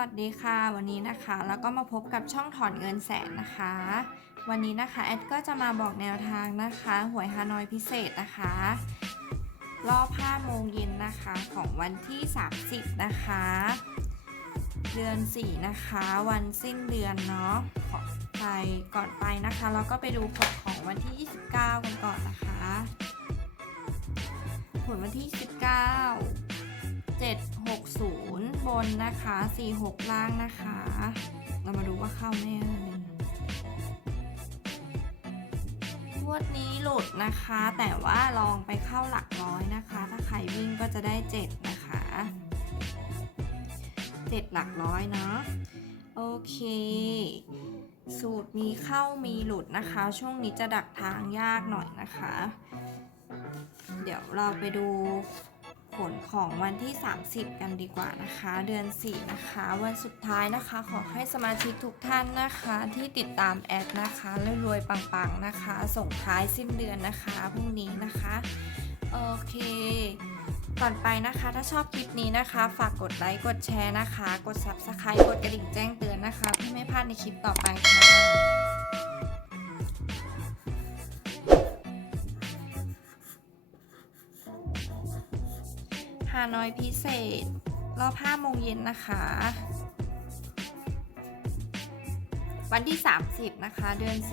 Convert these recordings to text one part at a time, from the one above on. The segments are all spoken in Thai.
วัสดีค่ะ วันนี้นะคะแล้วก็มาพบกับช่องถอนเงินแสนนะคะ วันนี้นะคะแอดก็จะมาบอกแนวทางนะคะหวยฮานอยพิเศษนะคะ รอบ5โมงเย็นนะคะของวันที่ 30 นะคะ เดือน 4 นะคะ วันสิ้นเดือนเนาะขอไปก่อนไปนะคะแล้วก็ไปดูผลของวันที่ 29 กันก่อนนะคะ ผลวันที่ 19 760 บนนะคะ 46 ล่างนะคะ เรามาดูว่าเข้าแน่เลยงวดนี้หลุดนะคะ แต่ว่าลองไปเข้าหลักร้อยนะคะ ถ้าใครวิ่งก็จะได้ 7 นะคะ 7 หลักร้อยเนาะโอเค สูตรมีเข้ามีหลุดนะคะ ช่วงนี้จะดักทางยากหน่อยนะคะ เดี๋ยวเราไปดู ผลของวันที่ 30 กันดีกว่านะคะ เดือน 4 นะคะ วันสุดท้ายนะคะ ขอให้สมาชิกทุกท่านนะคะ ที่ติดตามแอดนะคะรวยๆปังๆนะคะ ส่งท้ายสิ้นเดือนนะคะพรุ่งนี้นะคะโอเคก่อนไปนะคะ ถ้าชอบคลิปนี้นะคะ ฝากกดไลค์กดแชร์นะคะ กด Subscribe กดกระดิ่งแจ้งเตือนนะคะ เพื่อไม่พลาดในคลิปต่อไปค่ะ ฮานอยพิเศษ รอบ5โมงเย็นนะคะ วันที่ 30 นะคะ เดือน 4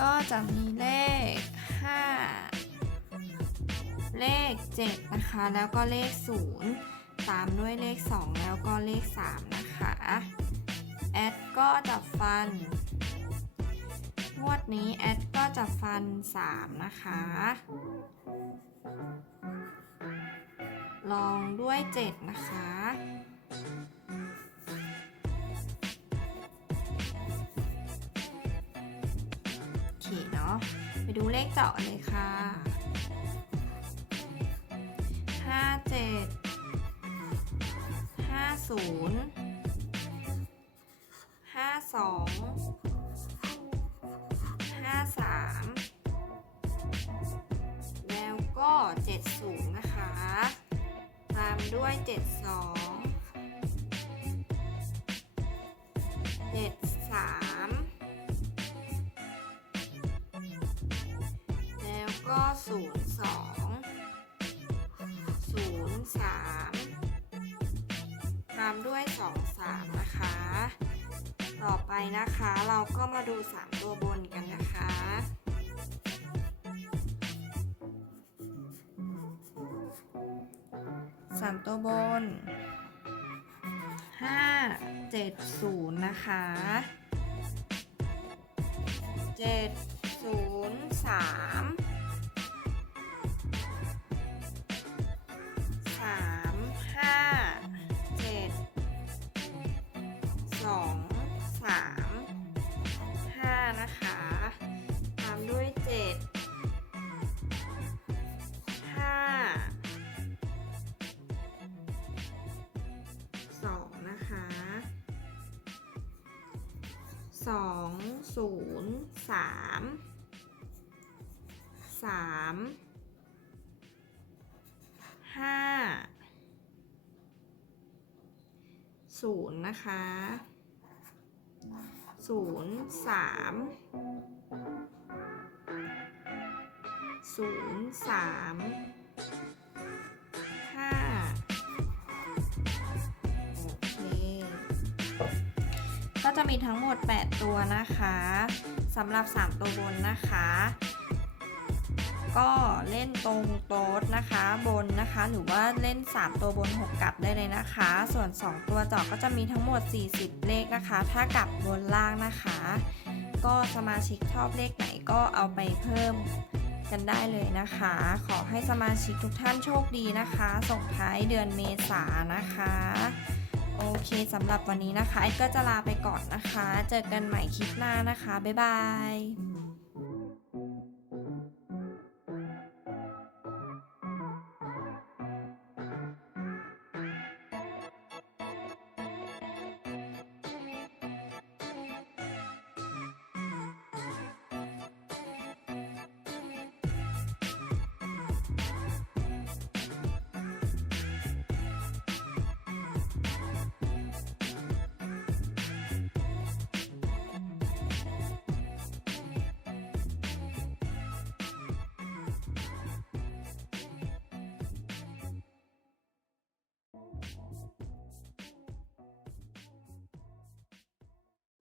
ก็จะมีเลข 5 เลข 7 นะคะ แล้วก็เลข 0 ตามด้วยเลข 2 แล้วก็เลข 3 นะคะ แอดก็จะฟัน งวดนี้แอดก็จะฟัน 3 นะคะ ลองด้วย 7 นะคะ โอเคเนาะ ไปดูเลขเจาะเลยค่ะห้าเจ็ดห้าศูนย์ สองห้าสามแล้วก็เจ็ดศูนย์นะคะ ตามด้วยเจ็ดสองเจ็ดสามแล้วก็ศูนย์สองศูนย์สามตามด้วยสองสามนะคะ ต่อไปนะคะ เราก็มาดู 3 ตัวบนกันนะคะสามตัวบน 5 7 0 นะคะ 7 0 3 สองศูนย์สามสามห้าศูนย์นะคะศูนย์สามศูนย์สาม จะมีทั้งหมด 8 ตัวนะคะสำหรับ 3 ตัวบนนะคะ ก็เล่นตรงโต๊ดนะคะบนนะคะ หรือว่าเล่น 3 ตัวบน 6 กลับได้เลยนะคะ ส่วน 2 ตัวจาะก็จะมีทั้งหมด 40 เลขนะคะ ถ้ากลับบนล่างนะคะ ก็สมาชิกชอบเลขไหนก็เอาไปเพิ่มกันได้เลยนะคะ ขอให้สมาชิกทุกท่านโชคดีนะคะ ส่งท้ายเดือนเมษานะคะ โอเคสำหรับวันนี้นะคะก็จะลาไปก่อนนะคะ เจอกันใหม่คลิปหน้านะคะ บ๊ายบาย